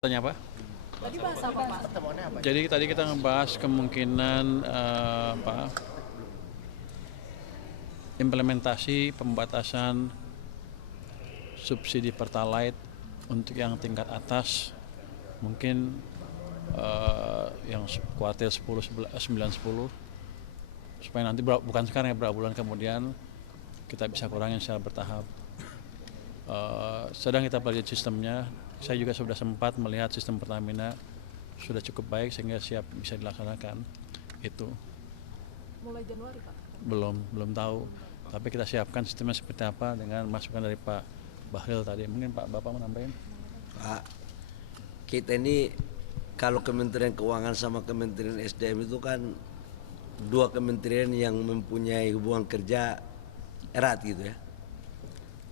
Tanya apa? Tadi bahas apa Pak? Pertemuannya apa? Jadi tadi kita ngebahas kemungkinan implementasi pembatasan subsidi Pertalite untuk yang tingkat atas, mungkin yang kuartil 10, 9, 10, supaya nanti bukan sekarang ya, beberapa bulan kemudian kita bisa kurangin secara bertahap. Sedang kita pelajari sistemnya. Saya juga sudah sempat melihat sistem Pertamina sudah cukup baik sehingga siap bisa dilaksanakan. Itu Mulai Januari Pak? belum tahu, tapi kita siapkan sistemnya seperti apa dengan masukan dari Pak Bahlil tadi. Mungkin Pak Bapak mau nambahin? Pak, kita ini kalau Kementerian Keuangan sama Kementerian SDM itu kan dua kementerian yang mempunyai hubungan kerja erat gitu ya.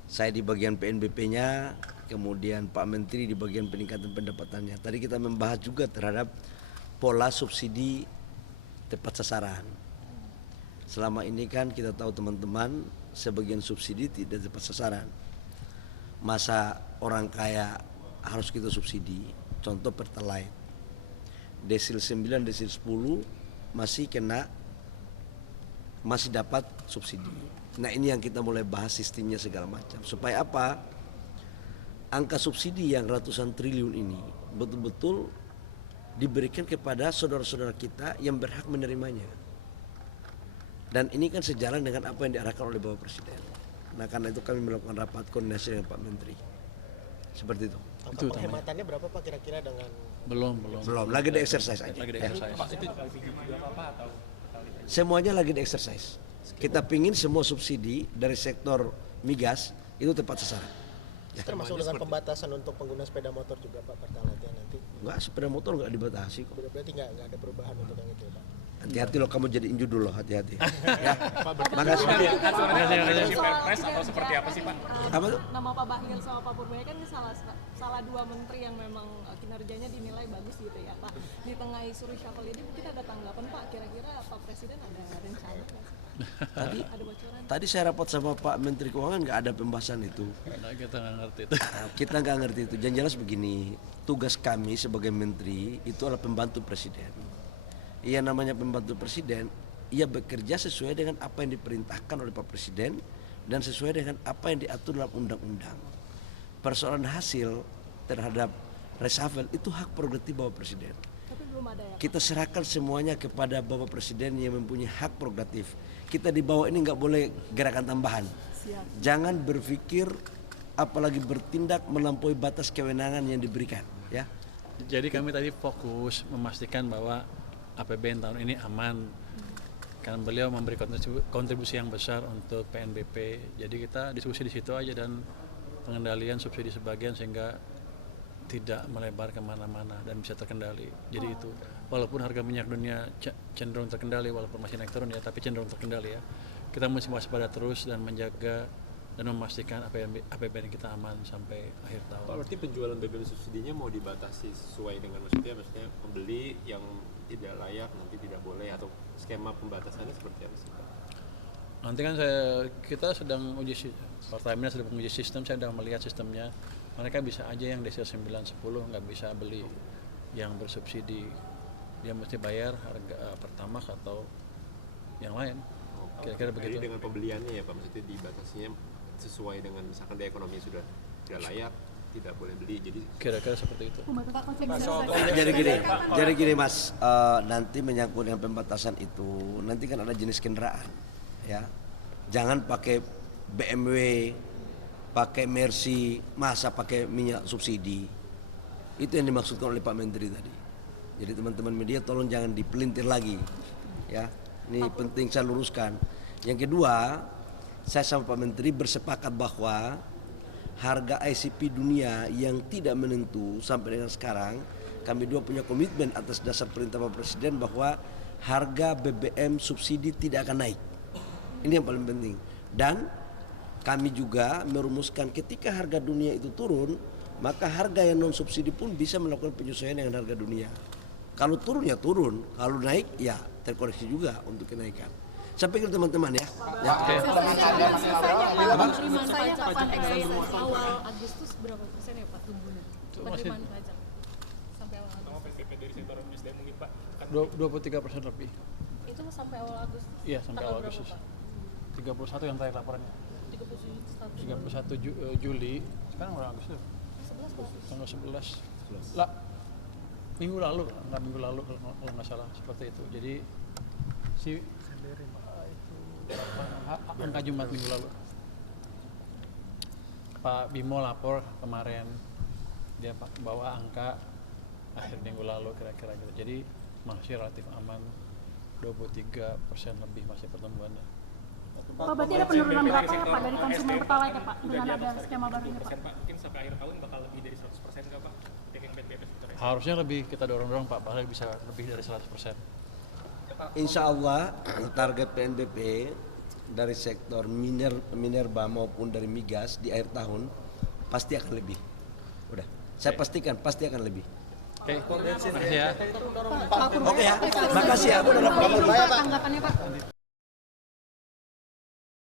Saya di bagian PNBP-nya, kemudian Pak Menteri di bagian peningkatan pendapatannya. Tadi kita membahas juga terhadap pola subsidi tepat sasaran. Selama ini kan kita tahu teman-teman, sebagian subsidi tidak tepat sasaran. Masa orang kaya harus kita subsidi? Contoh Pertalite, desil 9, desil 10 masih dapat subsidi. Nah ini yang kita mulai bahas sistemnya segala macam. Supaya apa? Angka subsidi yang ratusan triliun ini betul-betul diberikan kepada saudara-saudara kita yang berhak menerimanya. Dan ini kan sejalan dengan apa yang diarahkan oleh Bapak Presiden. Nah karena itu kami melakukan rapat koordinasi dengan Pak Menteri. Seperti itu. Itu penghematannya berapa Pak kira-kira dengan? Belum. Lagi di exercise aja. Lagi di Ya. exercise. Semuanya lagi di exercise. Kita pingin semua subsidi dari sektor migas itu tepat sasaran. Ya. Termasuk dengan pembatasan untuk pengguna sepeda motor juga Pak Pertalite nanti? Enggak, sepeda motor enggak dibatasi kok. Berarti nggak ada perubahan untuk yang itu Pak? Hati-hati loh, kamu jadi inju dulu, hati-hati. Ya. Makasih. Perpres atau seperti apa sih Pak? Apa tuh? Nama Pak Bahlil sama Pak Purwaya kan salah dua menteri yang memang kinerjanya dinilai bagus gitu ya Pak. Di tengah isu reshuffle ini mungkin ada tanggapan Pak, kira-kira Pak Presiden ada rencana nggak sih? Ada bocoran? Tadi saya rapat sama Pak Menteri Keuangan nggak ada pembahasan itu. Nah, kita nggak ngerti itu. Kita nggak ngerti itu. Yang jelas begini, tugas kami sebagai menteri itu adalah pembantu presiden. Ia namanya pembantu presiden, ia bekerja sesuai dengan apa yang diperintahkan oleh Pak Presiden dan sesuai dengan apa yang diatur dalam undang-undang. Persoalan hasil terhadap reshuffle itu hak prerogatif Bapak Presiden. Tapi belum ada ya Pak? Kita serahkan semuanya kepada Bapak Presiden yang mempunyai hak prerogatif. Kita di bawah ini nggak boleh gerakan tambahan. Siap. Jangan berpikir apalagi bertindak melampaui batas kewenangan yang diberikan, ya. Jadi kami tadi fokus memastikan bahwa APBN tahun ini aman. Karena beliau memberi kontribusi yang besar untuk PNBP. Jadi kita diskusi di situ aja dan pengendalian subsidi sebagian sehingga tidak melebar kemana-mana dan bisa terkendali. Jadi itu walaupun harga minyak dunia cenderung terkendali, walaupun masih naik turun ya, tapi cenderung terkendali ya. Kita mesti waspada terus dan menjaga dan memastikan APBN kita aman sampai akhir tahun. Pak, berarti penjualan BBM subsidinya mau dibatasi sesuai dengan maksudnya pembeli yang tidak layak nanti tidak boleh, atau skema pembatasannya seperti apa sih Pak? Nanti kan kita sedang Pertamina sedang menguji sistem, saya sedang melihat sistemnya. Mereka bisa aja yang desil 9, 10 nggak bisa beli yang bersubsidi. Dia mesti bayar harga pertamax atau yang lain. Kira-kira begitu. Jadi dengan pembeliannya ya Pak, maksudnya dibatasinya sesuai dengan misalkan di ekonomi sudah tidak layak, tidak boleh beli. Jadi Kira-kira seperti itu. Jadi gini Mas, nanti menyangkut dengan pembatasan itu, nanti kan ada jenis kendaraan, ya. Jangan pakai BMW, pakai Mercy, masa pakai minyak subsidi. Itu yang dimaksudkan oleh Pak Menteri tadi. Jadi teman-teman media tolong jangan dipelintir lagi, ya. Ini penting saya luruskan. Yang kedua, saya sama Pak Menteri bersepakat bahwa harga ICP dunia yang tidak menentu sampai dengan sekarang, kami dua punya komitmen atas dasar perintah Pak Presiden bahwa harga BBM subsidi tidak akan naik. Ini yang paling penting. Dan kami juga merumuskan ketika harga dunia itu turun, maka harga yang non subsidi pun bisa melakukan penyesuaian dengan harga dunia. Kalau turun ya turun, kalau naik ya terkoreksi juga untuk kenaikan. Saya pikir teman-teman ya. Saya kapan awal Agustus berapa persen ya Pak tumbuhnya? Penerimaan pajak. 23% lebih. Itu sampai awal Agustus. Iya, sampai Tanggal awal berapa, Agustus. Pak? 31 yang terakhir laporannya. 31 Juli. Sekarang udah Agustus. 11 Pak. Tanggal 11. Lah, minggu lalu kalau nggak salah seperti itu. Jadi si angka Jumat minggu lalu. Pak Bimo lapor kemarin dia bawa angka akhir minggu lalu kira-kira gitu. Jadi masih relatif aman, 23% lebih masih pertumbuhannya. Pak, berarti ada penurunan berapa ya Pak dari konsumen Pertalite ya Pak dengan ada skema baru ini Pak? Mungkin sampai akhir tahun bakal lebih dari 100% nggak Pak? Dengan BPS gitu ya? Harusnya lebih kita dorong-dorong Pak, paling bisa lebih dari 100%. Insya Allah target PNBP dari sektor minerba maupun dari migas di akhir tahun pasti akan lebih. Udah, saya pastikan pasti akan lebih. Oke, makasih ya. Oke ya, makasih ya. Aku udah dapat. Tanggapannya Pak.